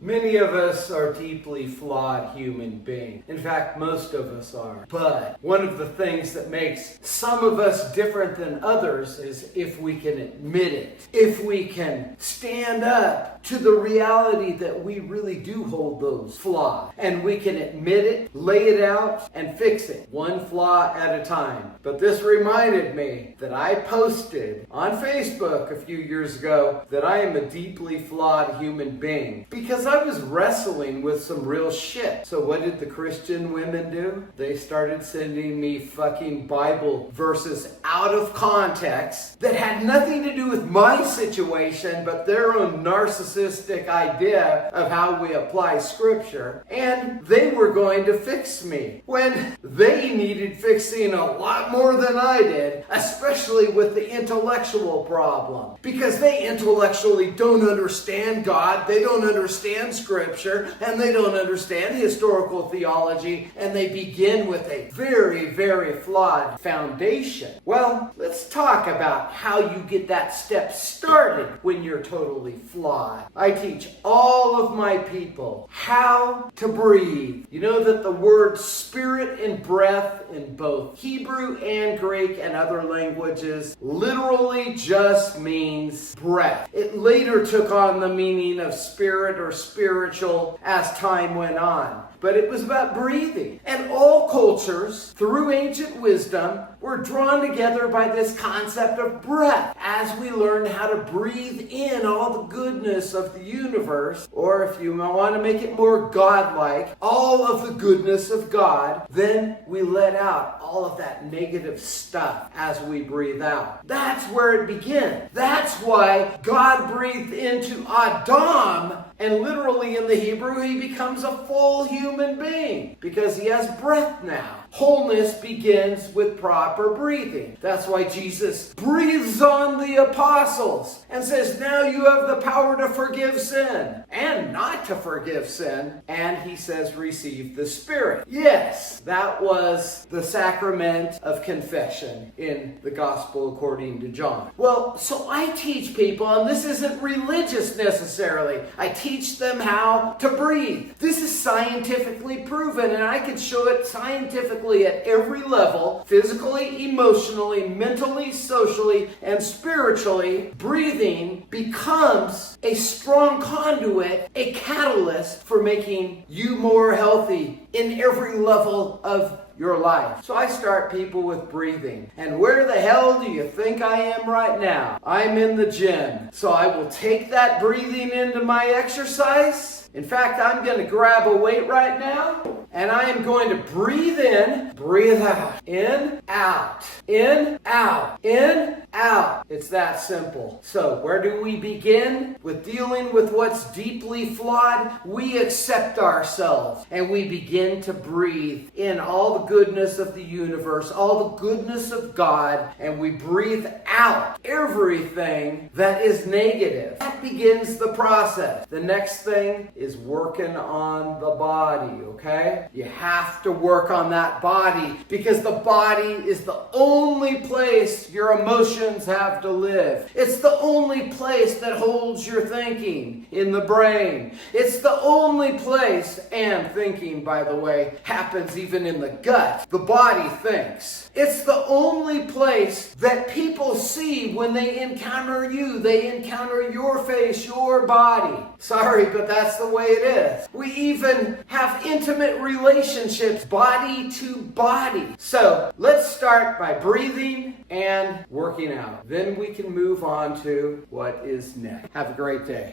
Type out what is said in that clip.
Many of us are deeply flawed human beings. In fact, most of us are. But one of the things that makes some of us different than others is if we can admit it. If we can stand up to the reality that we really do hold those flaws. And we can admit it, lay it out, and fix it. One flaw at a time. But this reminded me that I posted on Facebook a few years ago that I am a deeply flawed human being. Because I was wrestling with some real shit. So what did the Christian women do? They started sending me fucking Bible verses out of context that had nothing to do with my situation, but their own narcissistic idea of how we apply scripture. And they were going to fix me when they needed fixing a lot more than I did, especially with the intellectual problem. Because they intellectually don't understand God, they don't understand scripture, and they don't understand historical theology, and they begin with a very, very flawed foundation. Well, let's talk about how you get that step started when you're totally flawed. I teach all of my people how to breathe. You know that the word spirit and breath in both Hebrew and Greek and other languages literally just means breath. It later took on the meaning of spirit or spiritual as time went on. But it was about breathing. And all cultures, through ancient wisdom, were drawn together by this concept of breath. As we learn how to breathe in all the goodness of the universe, or if you want to make it more godlike, all of the goodness of God, then we let out all of that negative stuff as we breathe out. That's where it begins. That's why God breathed into Adam, and literally in the Hebrew, he becomes a full human being because he has breath now. Wholeness begins with proper breathing. That's why Jesus breathes on the apostles and says, now you have the power to forgive sin and not to forgive sin. And he says, receive the Spirit. Yes, that was the sacrament of confession in the Gospel according to John. Well, so I teach people, and this isn't religious necessarily, I teach them how to breathe. This is scientifically proven, and I can show it scientifically at every level, physically, emotionally, mentally, socially, and spiritually. Breathing becomes a strong conduit, a catalyst for making you more healthy in every level of your life. So I start people with breathing. And where the hell do you think I am right now? I'm in the gym. So I will take that breathing into my exercise. In fact, I'm going to grab a weight right now, and I am going to breathe in, breathe out, in, out, in, out, in, out. It's that simple. So where do we begin with dealing with what's deeply flawed? We accept ourselves, and we begin to breathe in all the goodness of the universe, all the goodness of God, and we breathe out everything that is negative. That begins the process. The next thing is working on the body, okay? You have to work on that body because the body is the only place your emotions have to live. It's the only place that holds your thinking in the brain. It's the only place, and thinking, by the way, happens even in the gut. The body thinks. It's the only place that people see when they encounter you. They encounter your face, your body. Sorry, but that's the way it is. We even have intimate relationships, body to body. So let's start by breathing and working out. Then we can move on to what is next. Have a great day.